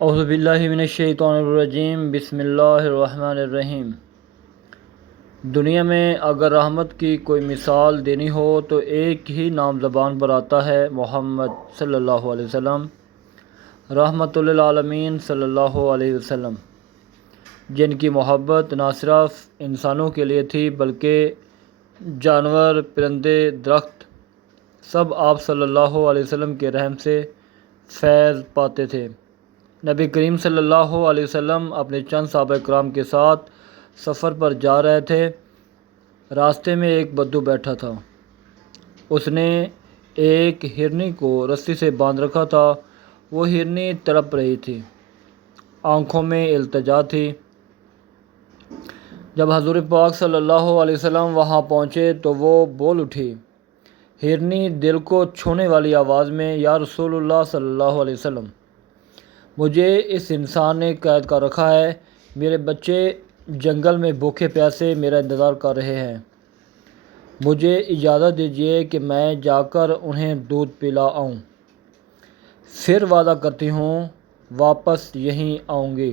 اعوذ باللہ من الشیطان الرجیم، بسم اللہ الرحمن الرحیم۔ دنیا میں اگر رحمت کی کوئی مثال دینی ہو تو ایک ہی نام زبان پر آتا ہے، محمد صلی اللہ علیہ وسلم، رحمت للعالمین صلی اللہ علیہ وسلم، جن کی محبت نہ صرف انسانوں کے لیے تھی بلکہ جانور، پرندے، درخت سب آپ صلی اللہ علیہ وسلم کے رحم سے فیض پاتے تھے۔ نبی کریم صلی اللہ علیہ وسلم اپنے چند صحابہ کرام کے ساتھ سفر پر جا رہے تھے۔ راستے میں ایک بدو بیٹھا تھا۔ اس نے ایک ہرنی کو رسی سے باندھ رکھا تھا۔ وہ ہرنی تڑپ رہی تھی، آنکھوں میں التجا تھی۔ جب حضور پاک صلی اللہ علیہ وسلم وہاں پہنچے تو وہ بول اٹھی، ہرنی دل کو چھونے والی آواز میں، یا رسول اللہ صلی اللہ علیہ وسلم، مجھے اس انسان نے قید کر رکھا ہے۔ میرے بچے جنگل میں بھوکے پیاسے میرا انتظار کر رہے ہیں۔ مجھے اجازت دیجیے کہ میں جا کر انہیں دودھ پلا آؤں، پھر وعدہ کرتی ہوں واپس یہیں آؤں گی۔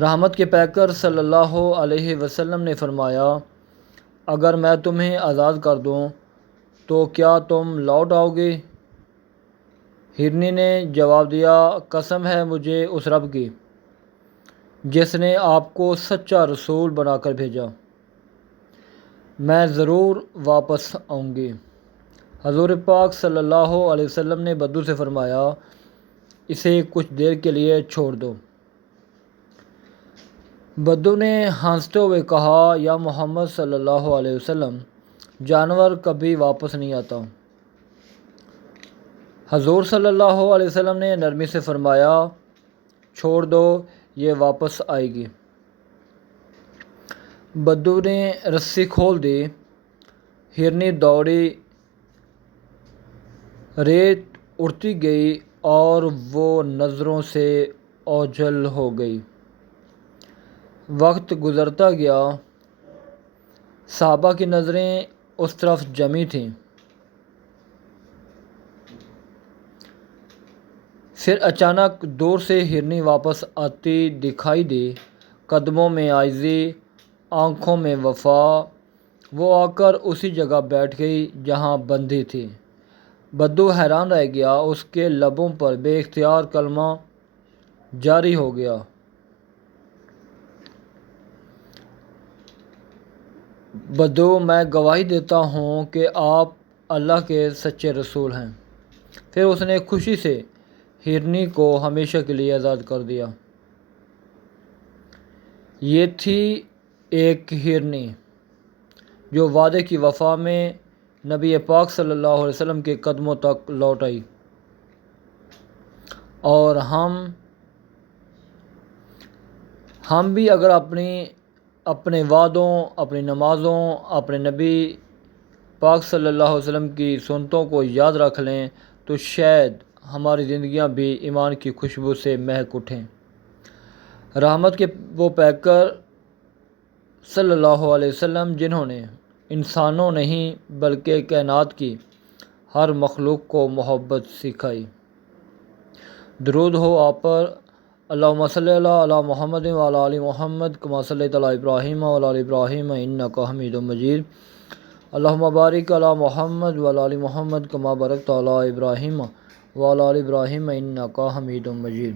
رحمت کے پیکر صلی اللہ علیہ وسلم نے فرمایا، اگر میں تمہیں آزاد کر دوں تو کیا تم لوٹ آؤ گے؟ ہرنی نے جواب دیا، قسم ہے مجھے اس رب کی جس نے آپ کو سچا رسول بنا کر بھیجا، میں ضرور واپس آؤں گی۔ حضور پاک صلی اللہ علیہ وسلم نے بدو سے فرمایا، اسے کچھ دیر کے لیے چھوڑ دو۔ بدو نے ہنستے ہوئے کہا، یا محمد صلی اللہ علیہ وسلم، جانور کبھی واپس نہیں آتا۔ حضور صلی اللہ علیہ وسلم نے نرمی سے فرمایا، چھوڑ دو، یہ واپس آئے گی۔ بدو نے رسی کھول دی، ہرنی دوڑی، ریت اڑتی گئی اور وہ نظروں سے اوجھل ہو گئی۔ وقت گزرتا گیا، صحابہ کی نظریں اس طرف جمی تھیں۔ پھر اچانک دور سے ہرنی واپس آتی دکھائی دی، قدموں میں عاجزی، آنکھوں میں وفا۔ وہ آ کر اسی جگہ بیٹھ گئی جہاں بندھی تھی۔ بدو حیران رہ گیا، اس کے لبوں پر بے اختیار کلمہ جاری ہو گیا، بدو، میں گواہی دیتا ہوں کہ آپ اللہ کے سچے رسول ہیں۔ پھر اس نے خوشی سے ہرنی کو ہمیشہ کے لیے آزاد کر دیا۔ یہ تھی ایک ہرنی جو وعدے کی وفا میں نبی پاک صلی اللہ علیہ وسلم کے قدموں تک لوٹ آئی۔ اور ہم بھی اگر اپنے وعدوں، اپنی نمازوں، اپنے نبی پاک صلی اللہ علیہ وسلم کی سنتوں کو یاد رکھ لیں تو شاید ہماری زندگیاں بھی ایمان کی خوشبو سے مہک اٹھیں۔ رحمت کے وہ پیکر صلی اللہ علیہ وسلم جنہوں نے انسانوں نہیں بلکہ کائنات کی ہر مخلوق کو محبت سکھائی، درود ہو آپ پر۔ اللہم صلی علی محمد وعلی آل محمد کما صلیت علی ابراہیم وعلی آل ابراہیم انک حمید مجید۔ اللہم بارک علی محمد وعلی آل محمد کما بارکت علی ابراہیم وعلی آل ابراہیم انک حمید مجید۔